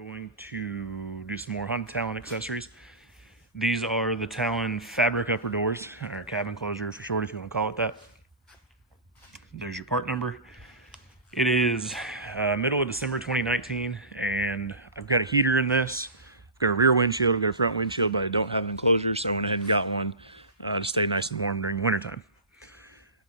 going to do some more Honda Talon accessories. These are the Talon fabric upper doors, or cab enclosure for short if you want to call it that. There's your part number. It is middle of December 2019, and I've got a heater in this. I've got a rear windshield, I've got a front windshield, but I don't have an enclosure, so I went ahead and got one to stay nice and warm during the wintertime.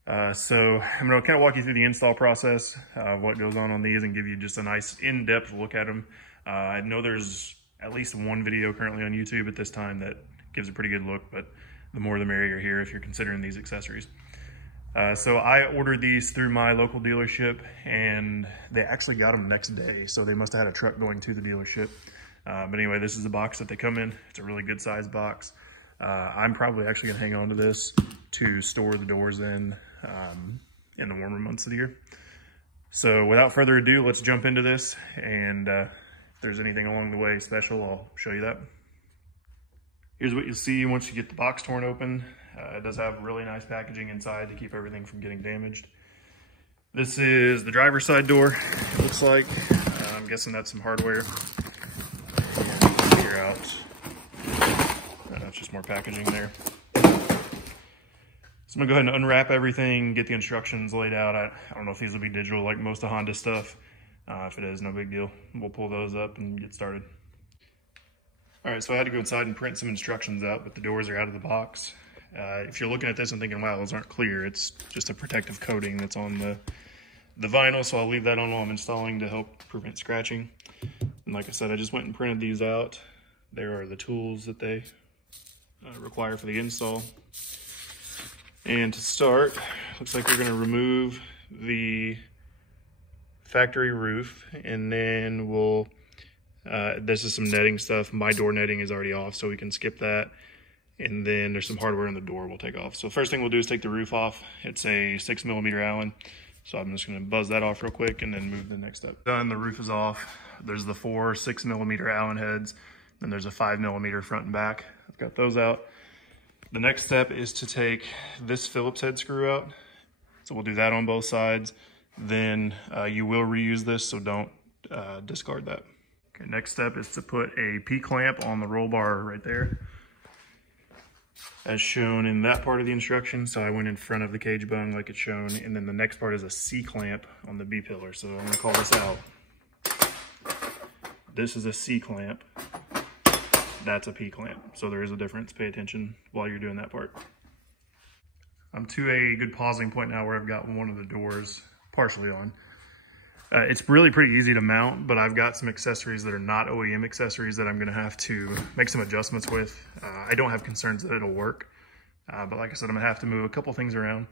So I'm going to kind of walk you through the install process, what goes on these, and give you just a nice in-depth look at them. I know there's at least one video currently on YouTube at this time that gives a pretty good look, but the more the merrier here if you're considering these accessories. So I ordered these through my local dealership, and they actually got them next day, so they must have had a truck going to the dealership. But anyway, this is the box that they come in. It's a really good sized box. I'm probably actually going to hang on to this to store the doors in the warmer months of the year. So without further ado, let's jump into this, and if there's anything along the way special, I'll show you that. Here's what you'll see once you get the box torn open. It does have really nice packaging inside to keep everything from getting damaged. This is the driver's side door, it looks like. I'm guessing that's some hardware. And figure out, it's just more packaging there. So I'm gonna go ahead and unwrap everything, get the instructions laid out. I don't know if these will be digital like most of Honda stuff. If it is, no big deal. We'll pull those up and get started. All right, so I had to go inside and print some instructions out, but the doors are out of the box. If you're looking at this and thinking, wow, those aren't clear, it's just a protective coating that's on the vinyl, so I'll leave that on while I'm installing to help prevent scratching. And like I said, I just went and printed these out. There are the tools that they require for the install. And to start, looks like we're gonna remove the factory roof, and then we'll, this is some netting stuff. My door netting is already off, so we can skip that. And then there's some hardware in the door we'll take off. So first thing we'll do is take the roof off. It's a 6mm Allen. So I'm just gonna buzz that off real quick and then move the next step. Done, the roof is off. There's the 4 6mm Allen heads. Then there's a 5mm front and back. I've got those out. The next step is to take this Phillips head screw out. So we'll do that on both sides. Then you will reuse this, so don't discard that. Okay, next step is to put a P-clamp on the roll bar right there, as shown in that part of the instruction. So I went in front of the cage bung like it's shown, and then the next part is a C-clamp on the B-pillar. So I'm gonna call this out. This is a C-clamp. That's a P-clamp. So there is a difference. Pay attention while you're doing that part. I'm to a good pausing point now where I've got one of the doors partially on. It's really pretty easy to mount, but I've got some accessories that are not OEM accessories that I'm gonna have to make some adjustments with. I don't have concerns that it'll work, but like I said, I'm gonna have to move a couple things around.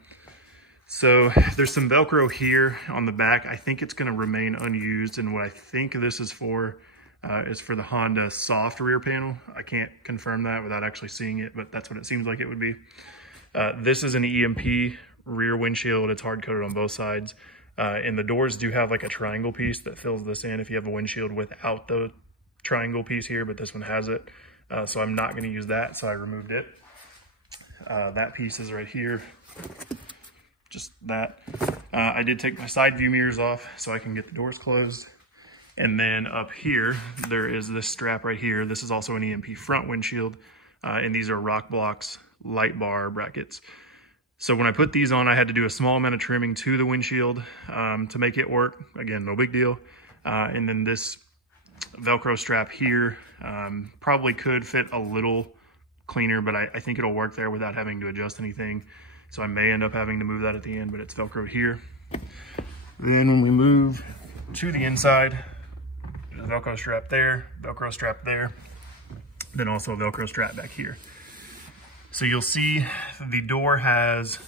So there's some Velcro here on the back. I think it's gonna remain unused, and what I think this is for the Honda soft rear panel. I can't confirm that without actually seeing it, but that's what it seems like it would be. This is an EMP rear windshield. It's hard coated on both sides. And the doors do have like a triangle piece that fills this in if you have a windshield without the triangle piece here, but this one has it. So I'm not gonna use that, so I removed it. That piece is right here, just that. I did take my side view mirrors off so I can get the doors closed. And then up here, there is this strap right here. This is also an EMP front windshield, and these are Rock Blocks light bar brackets. So when I put these on, I had to do a small amount of trimming to the windshield to make it work. Again, no big deal. And then this Velcro strap here probably could fit a little cleaner, but I think it'll work there without having to adjust anything. So I may end up having to move that at the end, but it's Velcro here. Then when we move to the inside, there's a Velcro strap there, then also a Velcro strap back here. So you'll see the door has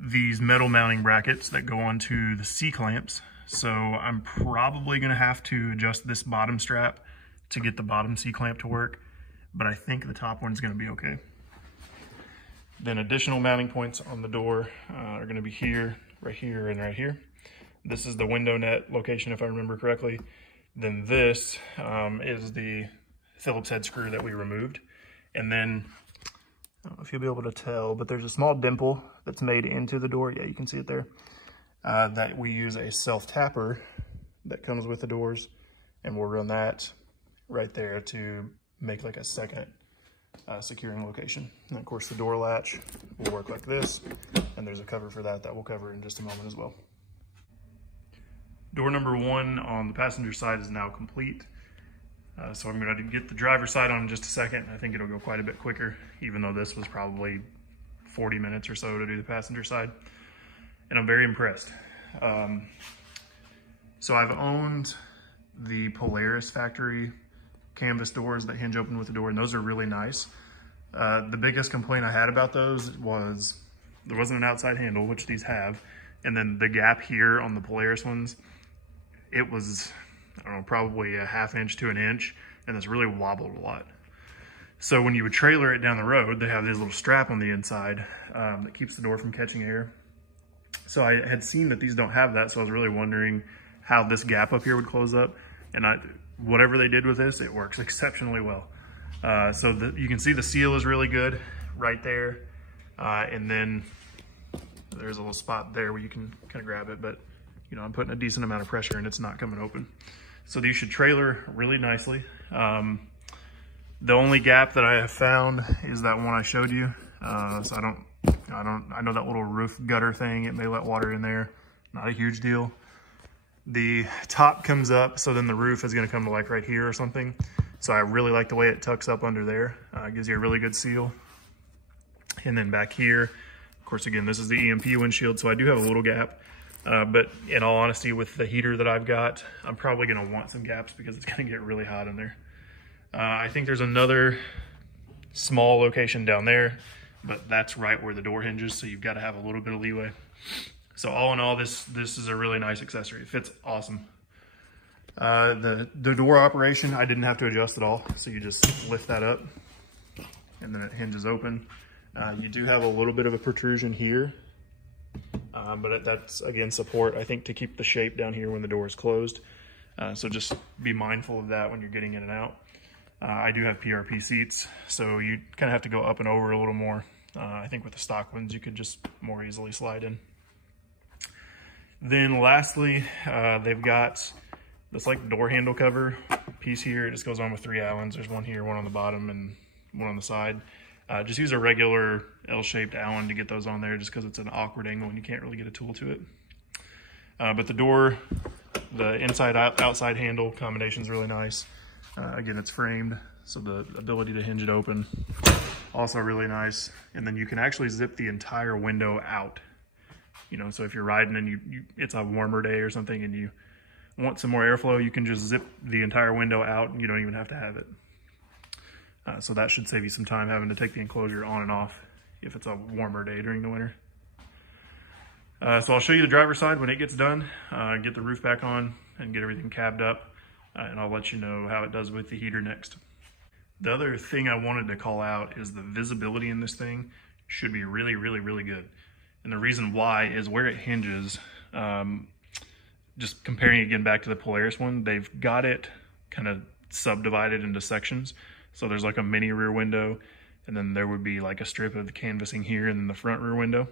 these metal mounting brackets that go onto the C-clamps. So I'm probably gonna have to adjust this bottom strap to get the bottom C-clamp to work, but I think the top one's gonna be okay. Then additional mounting points on the door are gonna be here, right here, and right here. This is the window net location, if I remember correctly. Then this is the Phillips head screw that we removed. And then, I don't know if you'll be able to tell, but there's a small dimple that's made into the door. Yeah, you can see it there. That we use a self-tapper that comes with the doors. and we'll run that right there to make like a second securing location. And of course the door latch will work like this, and there's a cover for that we'll cover in just a moment as well. Door number 1 on the passenger side is now complete. So I'm going to get the driver's side on in just a second. I think it'll go quite a bit quicker, even though this was probably 40 minutes or so to do the passenger side. And I'm very impressed. So I've owned the Polaris factory canvas doors that hinge open with the door, and those are really nice. The biggest complaint I had about those was there wasn't an outside handle, which these have, and then the gap here on the Polaris ones, it was, I don't know, probably a ½ inch to an inch, and it's really wobbled a lot. So when you would trailer it down the road, they have this little strap on the inside that keeps the door from catching air. So I had seen that these don't have that, so I was really wondering how this gap up here would close up. And whatever they did with this, it works exceptionally well. So you can see the seal is really good right there. And then there's a little spot there where you can kind of grab it, but you know, I'm putting a decent amount of pressure and it's not coming open. So these should trailer really nicely. The only gap that I have found is that one I showed you. So I know that little roof gutter thing, it may let water in there. Not a huge deal. The top comes up, so then the roof is gonna come to like right here or something. So I really like the way it tucks up under there. It gives you a really good seal. And then back here, of course, again, this is the EMP windshield, so I do have a little gap. But in all honesty, with the heater that I've got, I'm probably gonna want some gaps because it's gonna get really hot in there. I think there's another small location down there, but that's right where the door hinges, so you've gotta have a little bit of leeway. So all in all, this is a really nice accessory. It fits awesome. The door operation, I didn't have to adjust at all. So you just lift that up and then it hinges open. You do have a little bit of a protrusion here, but that's, again, support, I think, to keep the shape down here when the door is closed. So just be mindful of that when you're getting in and out. I do have PRP seats, so you kind of have to go up and over a little more. I think with the stock ones, you could just more easily slide in. Then lastly, they've got this like door handle cover piece here. It just goes on with 3 Allens. There's one here, one on the bottom, and one on the side. Just use a regular L-shaped Allen to get those on there, just because it's an awkward angle and you can't really get a tool to it. But the door, the inside-outside handle combination is really nice. Again, it's framed, so the ability to hinge it open, also really nice. And then you can actually zip the entire window out. You know, so if you're riding and it's a warmer day or something and you want some more airflow, you can just zip the entire window out and you don't even have to have it. So that should save you some time having to take the enclosure on and off if it's a warmer day during the winter. So I'll show you the driver's side when it gets done, get the roof back on and get everything cabbed up, and I'll let you know how it does with the heater next. The other thing I wanted to call out is the visibility in this thing should be really, really, really good. And the reason why is where it hinges, just comparing again back to the Polaris one, they've got it kind of subdivided into sections. So there's like a mini rear window, and then there would be like a strip of the canvassing here and then the front rear window.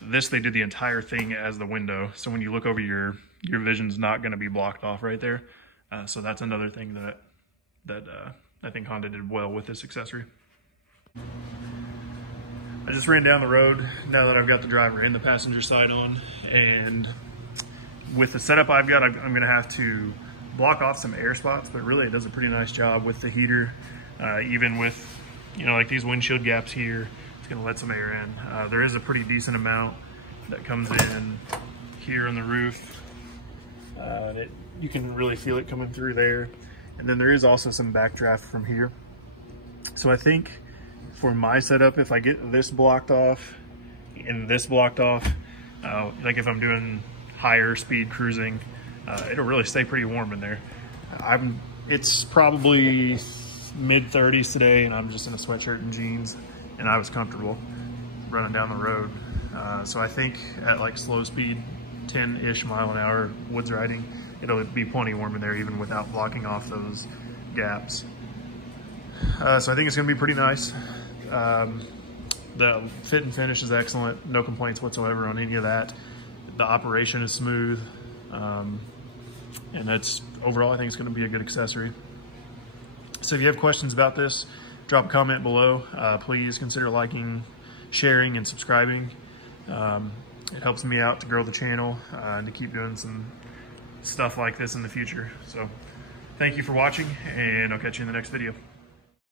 This, they did the entire thing as the window. So when you look over, your vision's not gonna be blocked off right there. So that's another thing that I think Honda did well with this accessory. I just ran down the road now that I've got the driver and the passenger side on, and with the setup I've got, I'm gonna have to block off some air spots, but really it does a pretty nice job with the heater. Even with, you know, like these windshield gaps here, it's gonna let some air in. There is a pretty decent amount that comes in here on the roof. You can really feel it coming through there. And then there is also some backdraft from here. So I think for my setup, if I get this blocked off and this blocked off, like if I'm doing higher speed cruising, it'll really stay pretty warm in there. It's probably mid-30s today, and I'm just in a sweatshirt and jeans, and I was comfortable running down the road. So I think at like slow speed, 10-ish mile an hour woods riding, it'll be plenty warm in there even without blocking off those gaps. So I think it's gonna be pretty nice. The fit and finish is excellent. No complaints whatsoever on any of that. The operation is smooth. And that's overall, I think it's going to be a good accessory. So if you have questions about this, drop a comment below. Please consider liking, sharing, and subscribing. It helps me out to grow the channel and to keep doing some stuff like this in the future. So thank you for watching, and I'll catch you in the next video.